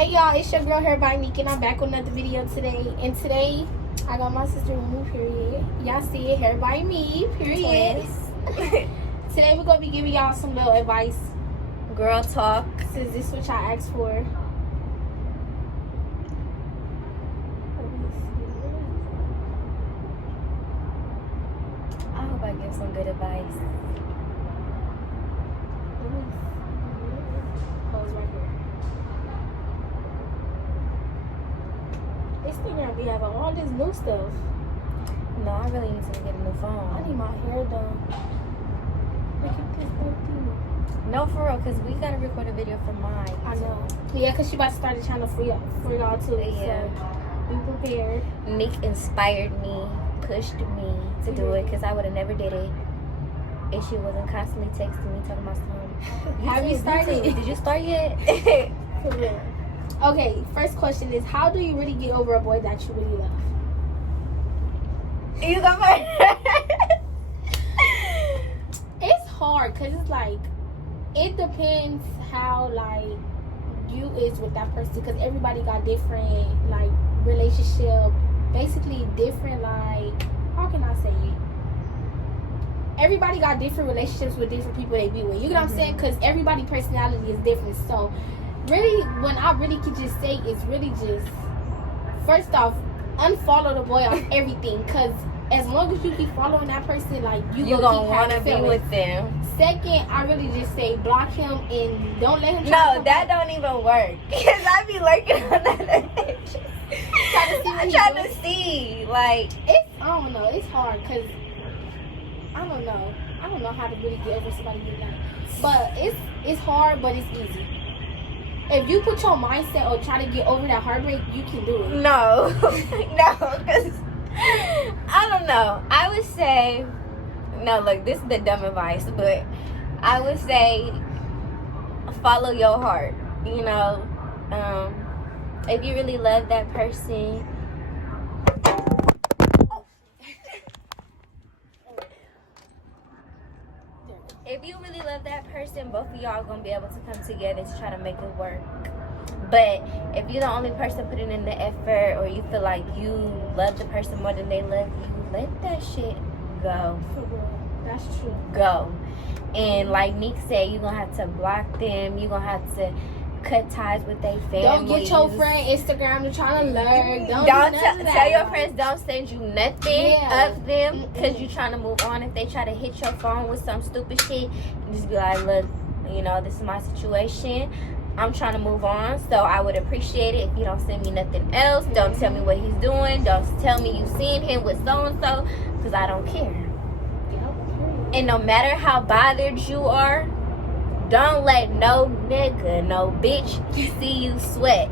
Hey y'all, it's your girl here by Nique, and I'm back with another video today. And today, I got my sister with me, period. Y'all see it, hair by me, period. Today we're gonna be giving y'all some little advice. Girl talk. Since this is what y'all asked for. I hope I give some good advice. Oh, it's right here. This thing gonna be having all this new stuff. No, I really need to get a new I phone. need my hair done. Look at this little thing. No, for real, because we got to record a video for mine. I know. Yeah, because she about to start a channel for y'all too. Yeah. So be prepared. Nick inspired me, pushed me to do it, because I would have never did it if she wasn't constantly texting me, talking about something. Have you started? Did you start yet? For real. Okay, first question is, how do you really get over a boy that you really love? You go first. It's hard because it's like, it depends how like you is with that person, because everybody got different like relationship, basically different, like, how can I say it? Everybody got different relationships with different people they be with. You know what I'm saying? Because everybody's personality is different. So really, when I really could just say, it's really just, first off, unfollow the boy on everything, because as long as you keep following that person, like, you gonna want to be with them. Second, I really just say block him and don't let him No, that don't even work, because I be lurking on that. I'm trying to see, like, it's, I don't know, it's hard, because I don't know how to really get over somebody like that. But it's hard, but it's easy. If you put your mindset or try to get over that heartbreak, you can do it. No, no, because I don't know. I would say, no, look, this is the dumb advice, but I would say follow your heart. You know, if you really love that person, both of y'all gonna be able to come together to try to make it work. But if you're the only person putting in the effort, or you feel like you love the person more than they love you, let that shit go. That's true. Go. And like Nique said, you're gonna have to block them. You're gonna have to cut ties with their family. Don't get your friend Instagram to try to lurk. Don't tell your friends don't send you nothing of them, because you're trying to move on. If they try to hit your phone with some stupid shit, you just be like, look, you know, this is my situation. I'm trying to move on, so I would appreciate it if you don't send me nothing else. Don't tell me what he's doing. Don't tell me you seen him with so-and-so, because I don't care. And no matter how bothered you are, don't let no nigga, no bitch see you sweat.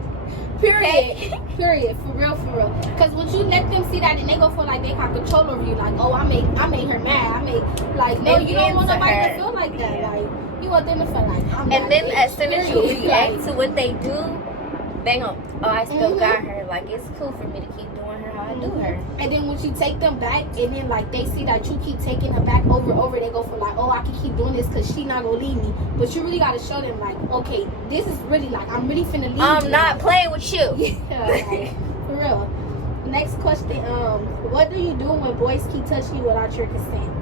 Period. Okay? Period. For real, for real. Because when you let them see that, and they go feel like they got control over you, like, oh, I made her mad. Like, no, you don't want nobody to feel like that. Like, you want them to feel like, I'm and then bitch, as soon as you period. react to what they do, they gon', oh, I still got her. Like, it's cool for me to keep doing her how I do her. And then when you take them back, and then like they see that you keep taking her back over and over, they go for like, oh, I can keep doing this because she not gonna leave me. But you really gotta show them like, okay, this is really like, I'm really finna leave you. I'm not playing with you. Yeah, like, for real. Next question, what do you do when boys keep touching you without your consent?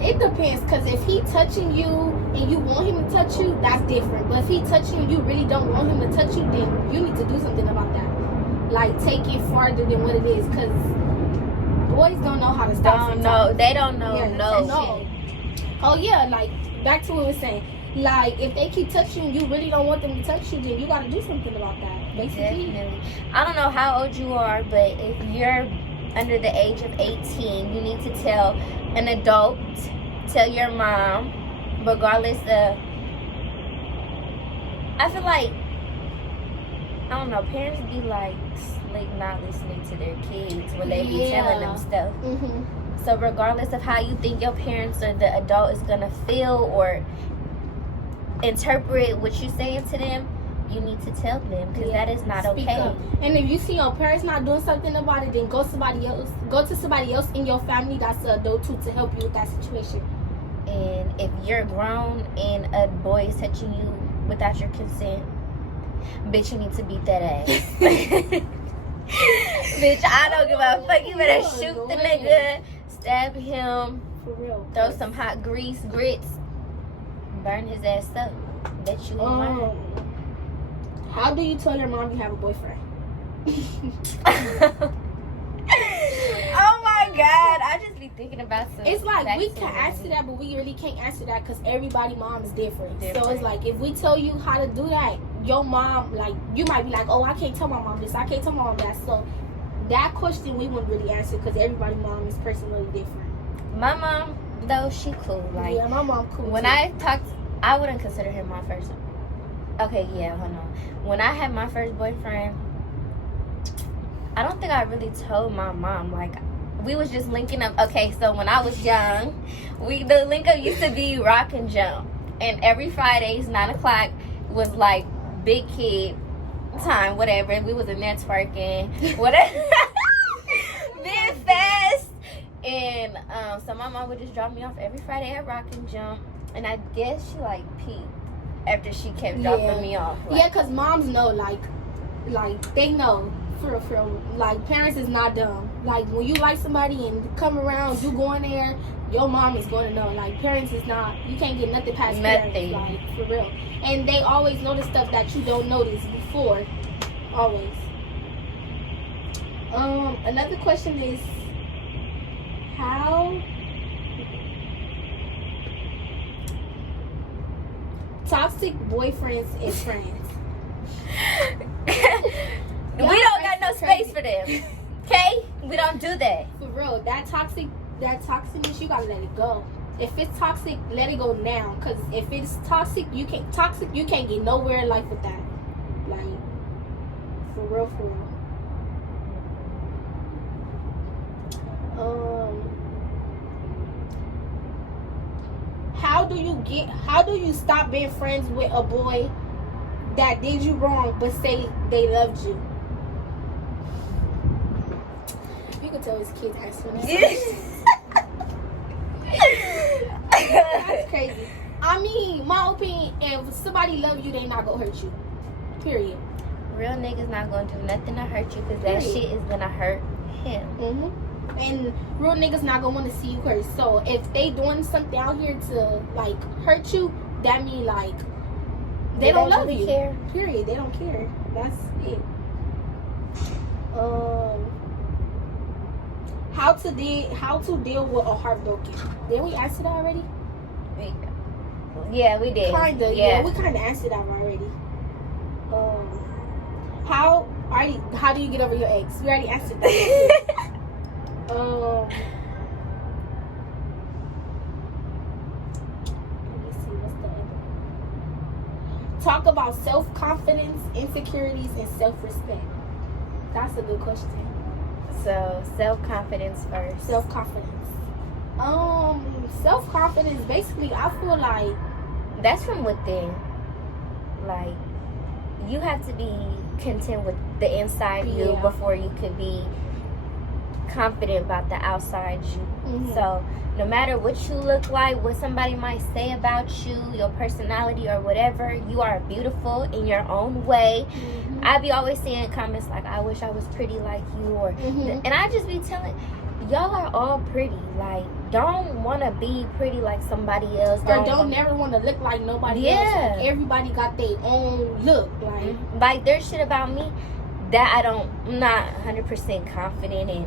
It depends, because if he touching you and you want him to touch you, that's different. But if he touching you and you really don't want him to touch you, then you need to do something about that. Like, take it farther than what it is, because boys don't know how to stop. They don't know. Yeah, No. Oh yeah, like, back to what we were saying. Like, if they keep touching you, you really don't want them to touch you, then you gotta do something about that. Basically. Definitely. I don't know how old you are, but if you're under the age of 18, you need to tell an adult, tell your mom, regardless of, I feel like, I don't know, parents be like not listening to their kids when they be telling them stuff. So regardless of how you think your parents or the adult is gonna feel or interpret what you're saying to them, you need to tell them, because that is not okay. Up. And if you see your parents not doing something about it, then go to somebody else in your family that's an adult too, to help you with that situation. And if you're grown and a boy is touching you without your consent, Bitch, you need to beat that ass. Bitch, I don't give a fuck. You better shoot the nigga, stab him, For real. throw some hot grease, grits, burn his ass up. Bet you he learn. How do you tell your mom you have a boyfriend? Oh my God, I just be thinking about some. It's like we can answer that, but we really can't answer that because everybody mom is different. So it's like if we tell you how to do that, your mom, like, you might be like, oh, I can't tell my mom this, I can't tell my mom that. So that question we wouldn't really answer because everybody mom is personally different. My mom, though, she cool. Like, yeah, my mom cool. When too. I talked, I wouldn't consider him my first. Okay, yeah, hold on. When I had my first boyfriend, I don't think I really told my mom. Like, we was just linking up. Okay, so when I was young, the link up used to be rock and jump, and every Fridays 9 o'clock was like big kid time, whatever. And we was in there twerking, whatever, being fast. And so my mom would just drop me off every Friday at rock and jump, and I guess she like peeped after she kept dropping me off. Like, yeah, cause moms know, like they know. For real. Like, parents is not dumb. Like, when you like somebody and come around, you going there, your mom is going to know. Like, parents is not, you can't get nothing past parents. Like, for real. And they always notice stuff that you don't notice before. Always. Another question is, how toxic boyfriends and friends. We don't got no space for them. Okay? We don't do that. For real, that toxicness, you gotta let it go. If it's toxic, let it go now. Cause if it's toxic, you can't get nowhere in life with that. Like, for real, for real. How do you stop being friends with a boy that did you wrong but say they loved you? You can tell his kids asking that. That's crazy. I mean, my opinion, if somebody loves you, they not gonna hurt you. Period. Real niggas not gonna do nothing to hurt you because that shit is gonna hurt him. Mm-hmm. And real niggas not gonna want to see you hurt. So if they doing something out here to like hurt you, that mean like they don't love you. Care. Period. They don't care. That's it. How to deal with a heartbroken? Did we answer that already? Yeah, we did. Kinda. Yeah, we kinda answered that already. How do you get over your ex? We already answered that. Let me see, what's the other? Talk about self-confidence, insecurities, and self-respect. That's a good question. So, self-confidence first. Self-confidence. Self-confidence, basically, I feel like that's from within. Like, you have to be content with the inside you before you could be confident about the outside you. Mm-hmm. So no matter what you look like, what somebody might say about you, your personality or whatever, you are beautiful in your own way. Mm-hmm. I be always seeing comments like, I wish I was pretty like you, or and I just be telling y'all are all pretty. Like, don't want to be pretty like somebody else, or don't never want to look like nobody else. Like, everybody got their own look. Like there's shit about me that I'm not 100% confident in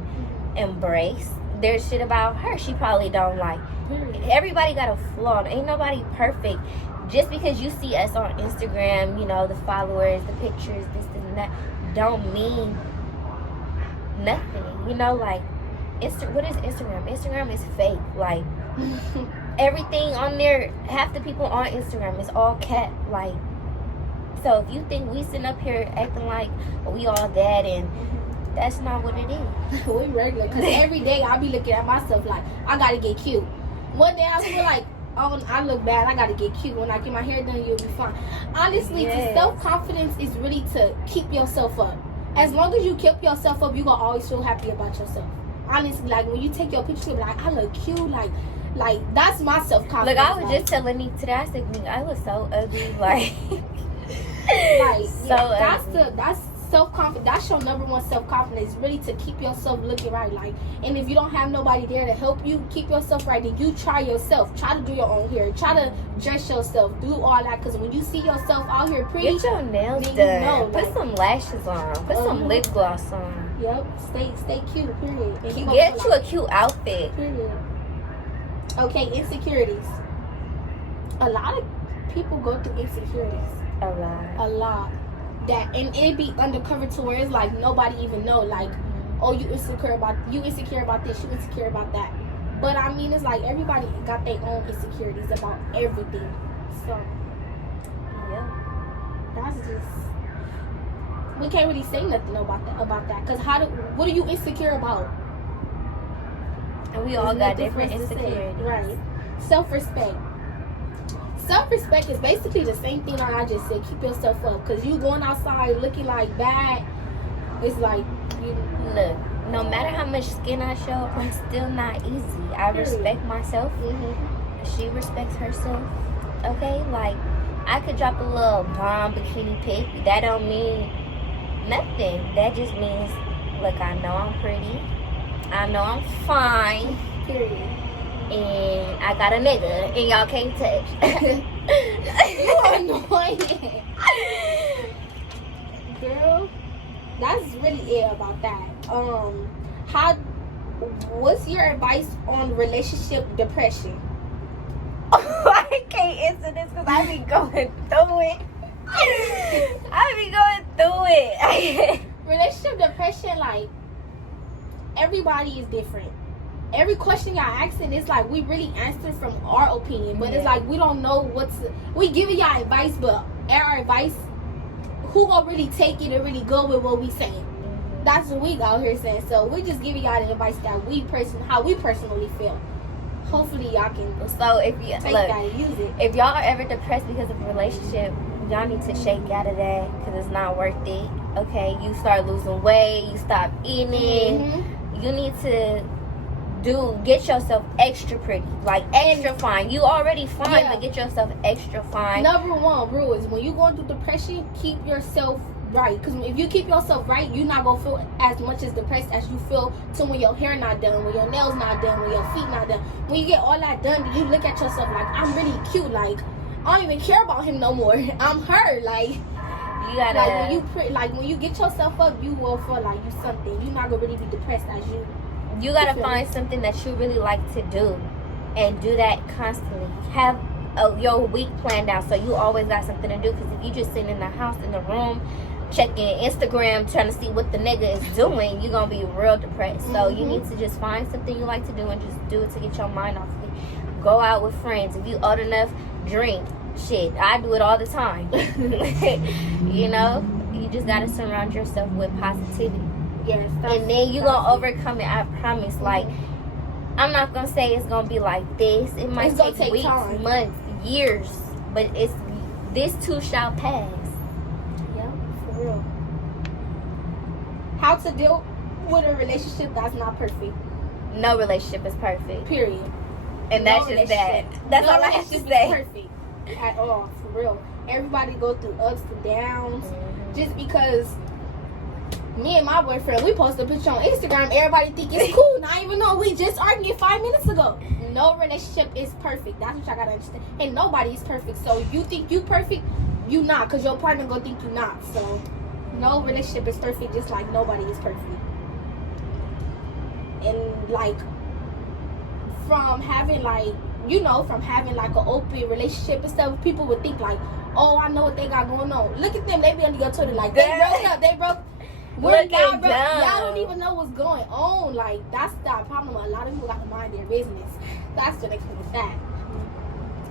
embrace. There's shit about her she probably don't like. Everybody got a flaw. Ain't nobody perfect. Just because you see us on Instagram, you know, the followers, the pictures, this and that, don't mean nothing. You know, like, what is Instagram? Instagram is fake. Like, everything on there, half the people on Instagram is all cat. Like, so if you think we sitting up here acting like we all that, and that's not what it is. We regular. Because every day I be looking at myself like, I got to get cute. One day I feel like, oh, I look bad, I got to get cute. When I get my hair done, you'll be fine. Honestly, self-confidence is really to keep yourself up. As long as you keep yourself up, you're going to always feel happy about yourself. Honestly, like, when you take your picture, you'll be like, I look cute. Like that's my self-confidence. Look, I was just telling Nique today, I said, I look so ugly. Like, Like, So that's self-confidence. That's your number one self-confidence, really, to keep yourself looking right. Like, and if you don't have nobody there to help you keep yourself right, then you try yourself. Try to do your own hair. Try to dress yourself. Do all that, because when you see yourself out here pretty, get your nails done. You know, put like, some lashes on. Put some lip gloss on. Yep. Stay cute. Period. And Get you a cute outfit. Period. Okay, insecurities. A lot of people go through insecurities. A lot. That, and it be undercover to where it's like nobody even know, like, oh, you insecure about this, you insecure about that. But I mean, it's like everybody got their own insecurities about everything. So yeah, that's just, we can't really say nothing about that because what are you insecure about? And we all got different insecurities. Right. Self-respect is basically the same thing that I just said. Keep yourself up, because you going outside looking like bad, it's like, you look, no matter how much skin I show, I'm still not easy. I respect myself. She respects herself. Okay, like, I could drop a little bomb bikini pic. That don't mean nothing. That just means, look, I know I'm pretty, I know I'm fine. Period. And I got a nigga, and y'all can't touch. You are annoying. Girl, that's really it about that. What's your advice on relationship depression? I can't answer this because I be going through it. Relationship depression, like, everybody is different. Every question y'all asking, it's like we really answer from our opinion, but it's like we don't know we giving y'all advice, but our advice, who gonna really take it and really go with what we saying? That's what we out here saying. So we just giving y'all the advice that how we personally feel. Hopefully y'all can if you take that and use it. If y'all are ever depressed because of a relationship, y'all need to shake out of that, because it's not worth it. Okay, you start losing weight, you stop eating. You need to get yourself extra pretty, like extra fine. You already fine, but get yourself extra fine. Number one rule is, when you going through depression, keep yourself right, because if you keep yourself right, you're not gonna feel as much as depressed as you feel to when your hair not done, when your nails not done, when your feet not done. When you get all that done, you look at yourself like, I'm really cute, like, I don't even care about him no more. I'm her. Like, you gotta, like, when you get yourself up, you will feel like you something. You're not gonna really be depressed as you gotta find something that you really like to do, and do that constantly. Have your week planned out, so you always got something to do. Because if you just sitting in the house, in the room, checking Instagram, trying to see what the nigga is doing, you're gonna be real depressed. So you need to just find something you like to do and just do it to get your mind off of it. Go out with friends. If you old enough, drink. Shit, I do it all the time. You know, you just gotta surround yourself with positivity. Yes, and then you gonna overcome it. I promise. Like, I'm not gonna say it's gonna be like this. It might take weeks, months, years, but this too shall pass. Yeah, for real. How to deal with a relationship that's not perfect? No relationship is perfect. Period. And that's just that. That's all I have to say. Perfect at all, for real. Everybody go through ups and downs. Just because me and my boyfriend, we post a picture on Instagram, everybody think it's cool. Not even know we just argued 5 minutes ago. No relationship is perfect. That's what I gotta understand. And nobody is perfect. So you think you perfect, you not, because your partner gonna think you not. So no relationship is perfect, just like nobody is perfect. And like, from having like an open relationship and stuff, people would think like, oh, I know what they got going on. Look at them, they be under your Twitter like, they broke. Y'all don't even know what's going on. Like, that's the problem. A lot of people got to mind their business. That's the next thing with that.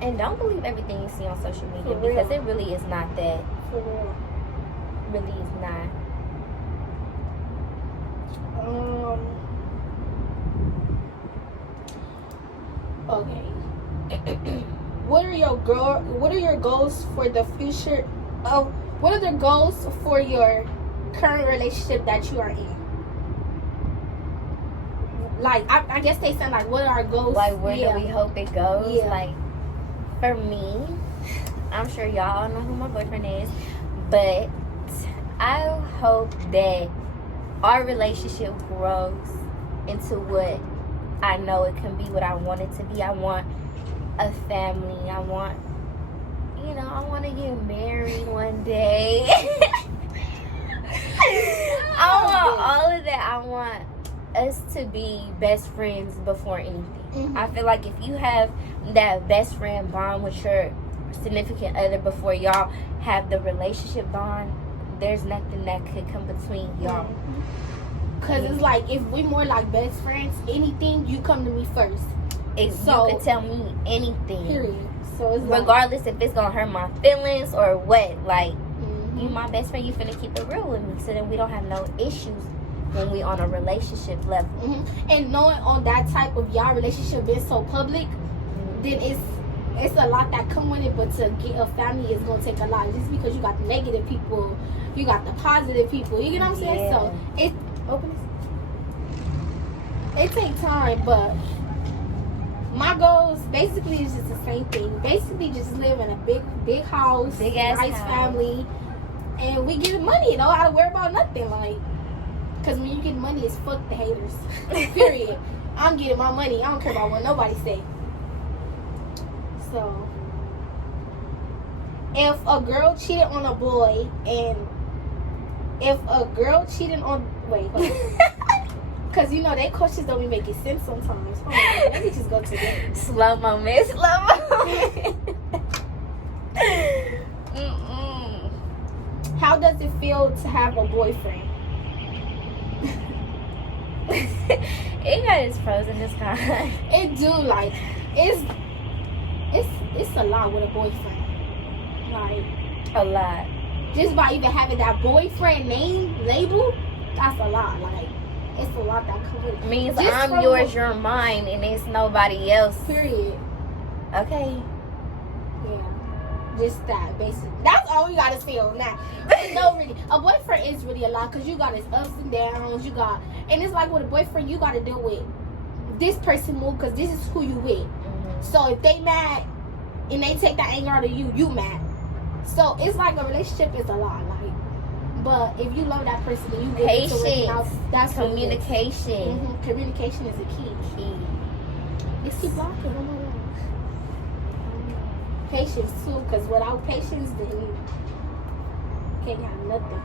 And don't believe everything you see on social media, because it really is not that. For real. Really is not. Okay. What are your goals for the future? What are the goals for your current relationship that you are in? Like, I guess they said, like, what are our goals? Like, where do we hope it goes? Yeah. Like, for me, I'm sure y'all know who my boyfriend is, But I hope that our relationship grows into what I know it can be, what I want it to be. I want a family. I want to get married one day. I want all of that. I want us to be best friends before anything. Mm-hmm. I feel like if you have that best friend bond with your significant other before y'all have the relationship bond, there's nothing that could come between y'all. Because it's like, if we more like best friends, anything, you come to me first. You can tell me anything. Period. So it's regardless if it's gonna hurt my feelings or what. Like, you my best friend, you finna keep it real with me, so then we don't have no issues when we on a relationship level. And knowing on that type of y'all relationship being so public, then it's a lot that come with it. But to get a family is gonna take a lot, just because you got the negative people, you got the positive people. You know what I'm saying? So it takes time, but my goals basically is just the same thing. Basically, just live in a big house, big ass nice family, and we get money. You know, I don't worry about nothing. Like, because when you get money, it's fuck the haters. Period. I'm getting my money. I don't care about what nobody say. So, if a girl cheated on a boy, and if a girl cheated on hold on. Because, they questions don't be making sense sometimes. Hold on, let me just go to them. Slow moment. How does it feel to have a boyfriend? It got its pros and its cons. It do, like, it's a lot with a boyfriend. Like, a lot. Just by even having that boyfriend name label, that's a lot. Like, it's a lot that comes with it. Means I'm yours, you're mine, and it's nobody else. Period. Okay. Yeah. Just that, basically. That's all you gotta say on that. No, really. A boyfriend is really a lot, because you got its ups and downs. And it's like with a boyfriend, you gotta deal with this person more, because this is who you with. So if they mad and they take that anger out of you, you mad. So it's like a relationship is a lot. Like, but if you love that person and you get patience, to it out, that's communication. Communication is a key. It's keep blocking. Oh my God. Patience too, because without patience, then you can't have nothing.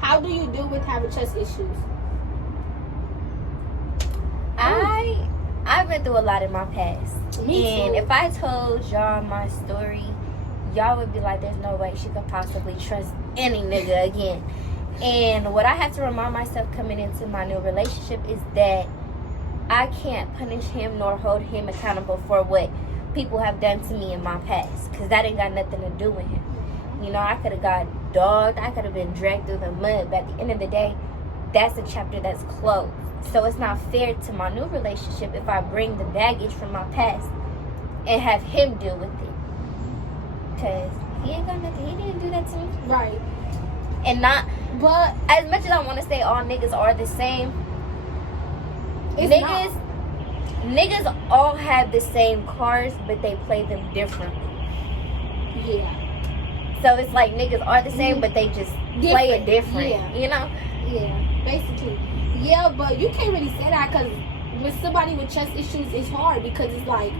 How do you deal with having trust issues? I've been through a lot in my past. Me and too. if I told y'all my story, y'all would be like, there's no way she could possibly trust any nigga again. And what I have to remind myself coming into my new relationship is that I can't punish him nor hold him accountable for what people have done to me in my past, because that ain't got nothing to do with him. I could have got dogged, I could have been dragged through the mud, but at the end of the day, that's a chapter that's closed. So it's not fair to my new relationship if I bring the baggage from my past and have him deal with it. Because he ain't got nothing. He didn't do that to me. Right. And but as much as I want to say all niggas are the same, niggas all have the same cards, but they play them differently. Yeah. So it's like niggas are the same, but they just play it different. Yeah. Yeah, basically. Yeah, but you can't really say that, because with somebody with trust issues, it's hard, because it's like,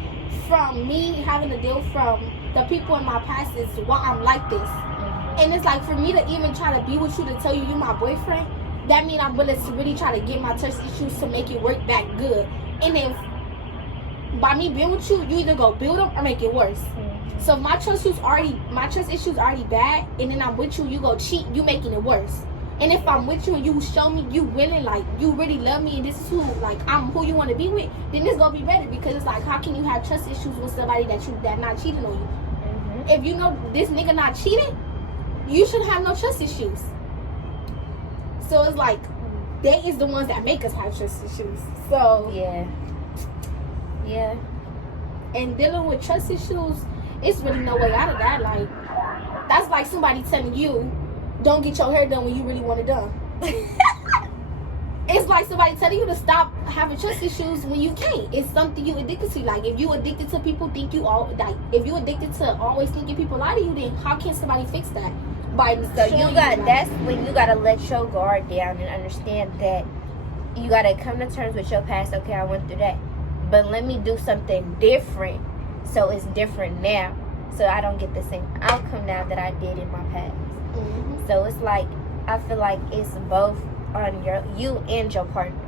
from me having to deal from the people in my past is why I'm like this. And it's like, for me to even try to be with you, to tell you my boyfriend, that means I'm willing to really try to get my trust issues to make it work back good. And then by me being with you, you either go build them or make it worse. So my trust issues already bad, and then I'm with you, you go cheat, you making it worse. And if I'm with you and you show me you willing, like, you really love me and this is who, like, I'm who you want to be with, then it's gonna be better, because it's like, how can you have trust issues with somebody that not cheating on you? If you know this nigga not cheating, you shouldn't have no trust issues. So it's like, they is the ones that make us have trust issues. So yeah. And dealing with trust issues, it's really no way out of that. Like, that's like somebody telling you, don't get your hair done when you really want it done. it's like somebody telling you to stop having trust issues when you can't. It's something you addicted to. Like, if you addicted to people think you all, like, if you addicted to always thinking people lie to you, then how can somebody fix that? So you got, that's when you gotta let your guard down and understand that you gotta come to terms with your past. Okay, I went through that, but let me do something different, so it's different now, so I don't get the same outcome now that I did in my past. Mm-hmm. So it's like, I feel like it's both on you and your partner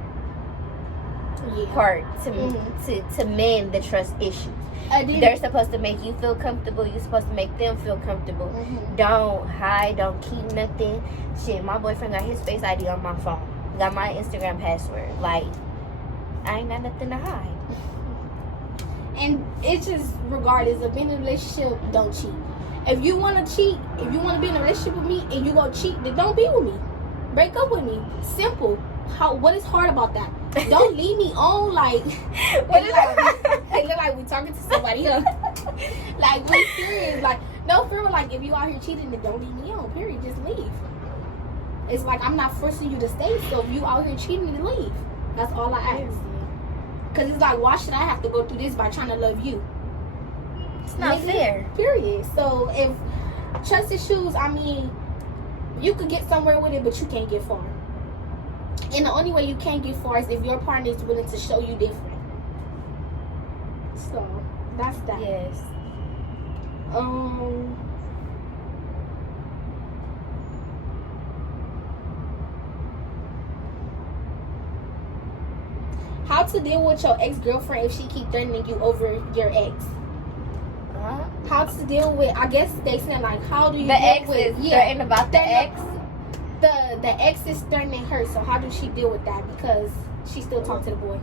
part to mend the trust issues. They're supposed to make you feel comfortable. You're supposed to make them feel comfortable. Mm-hmm. Don't hide. Don't keep nothing. Shit, my boyfriend got his Face ID on my phone. Got my Instagram password. Like, I ain't got nothing to hide. And it's just, regardless of being in a relationship, don't cheat. If you want to cheat, if you want to be in a relationship with me and you go cheat, then don't be with me. Break up with me. Simple. What is hard about that? Don't leave me on like what is it look like we talking to somebody else. Like, we serious. Like, no, for real, like, if you out here cheating, then don't leave me on, period. Just leave. It's like, I'm not forcing you to stay, so if you out here cheating, then leave. That's all I ask. Because it's like, why should I have to go through this by trying to love you? It's not fair. Period. So if trust issues, I mean, you could get somewhere with it, but you can't get far. And the only way you can't get far is if your partner is willing to show you different. So that's that. Yes. How to deal with your ex-girlfriend if she keep threatening you over your ex? How to deal with, I guess they saying, like, how do you the deal ex with is threatening about the ex? The ex is threatening her, so how does she deal with that? Because she still talks to the boy.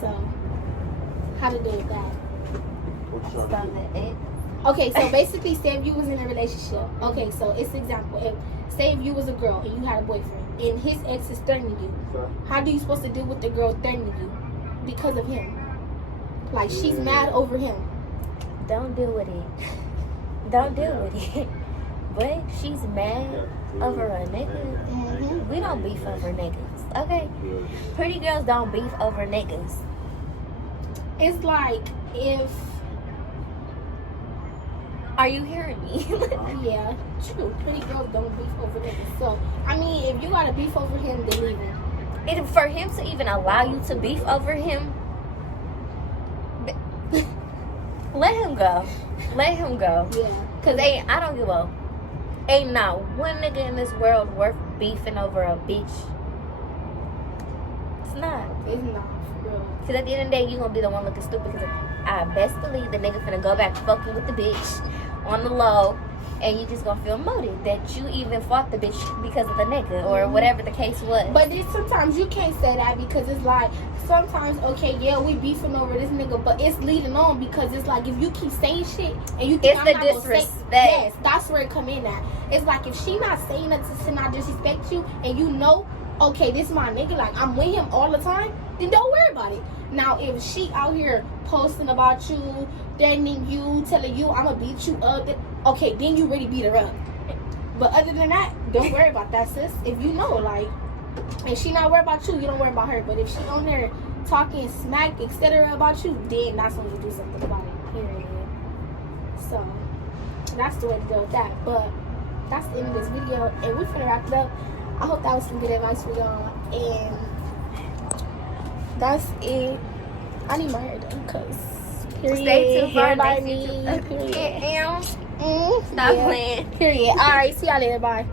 So how to deal with that? Okay, so basically, say if you was in a relationship. Okay, so it's an example. Say if you was a girl and you had a boyfriend and his ex is threatening you, how do you supposed to deal with the girl threatening you because of him? Like, she's mad over him. Don't deal with it. Don't deal with it. But she's mad over a nigga. Mm-hmm. We don't beef over niggas, okay? Pretty girls don't beef over niggas. It's like, if... Are you hearing me? Yeah, true. Pretty girls don't beef over niggas. So, I mean, if you got to beef over him, then leave him. And for him to even allow you to beef over him, let him go. Let him go. Yeah. Cause I don't give a, ain't not one nigga in this world worth beefing over a bitch. It's not. It's not, for real. Cause at the end of the day, you gonna be the one looking stupid. Cause I best believe the nigga finna go back fucking with the bitch on the low, and you just gonna feel motive that you even fought the bitch because of the nigga or whatever the case was. But then sometimes you can't say that, because it's like, sometimes, okay, yeah, we beefing over this nigga, but it's leading on, because it's like, if you keep saying shit and you think it's I'm the not gonna disrespect. yes, that's where it come in at. It's like, if she not saying nothing to not disrespect you, and you know, okay, this is my nigga, like, I'm with him all the time, then don't worry about it. Now, if she out here posting about you, threatening you, telling you I'm gonna beat you up, okay, then you really beat her up. But other than that, don't worry about that, sis. If you know, like, if she not worried about you, you don't worry about her. But if she on there talking smack, etc. about you, then that's when you do something about it. Period. So that's the way to go with that. But that's the end of this video, and we're finna wrap it up. I hope that was some good advice for y'all, and that's it. I need my hair done, cause period. Stay tuned for hair our by next me. YouTube. Period. Stop playing. Period. All right. See y'all later. Bye.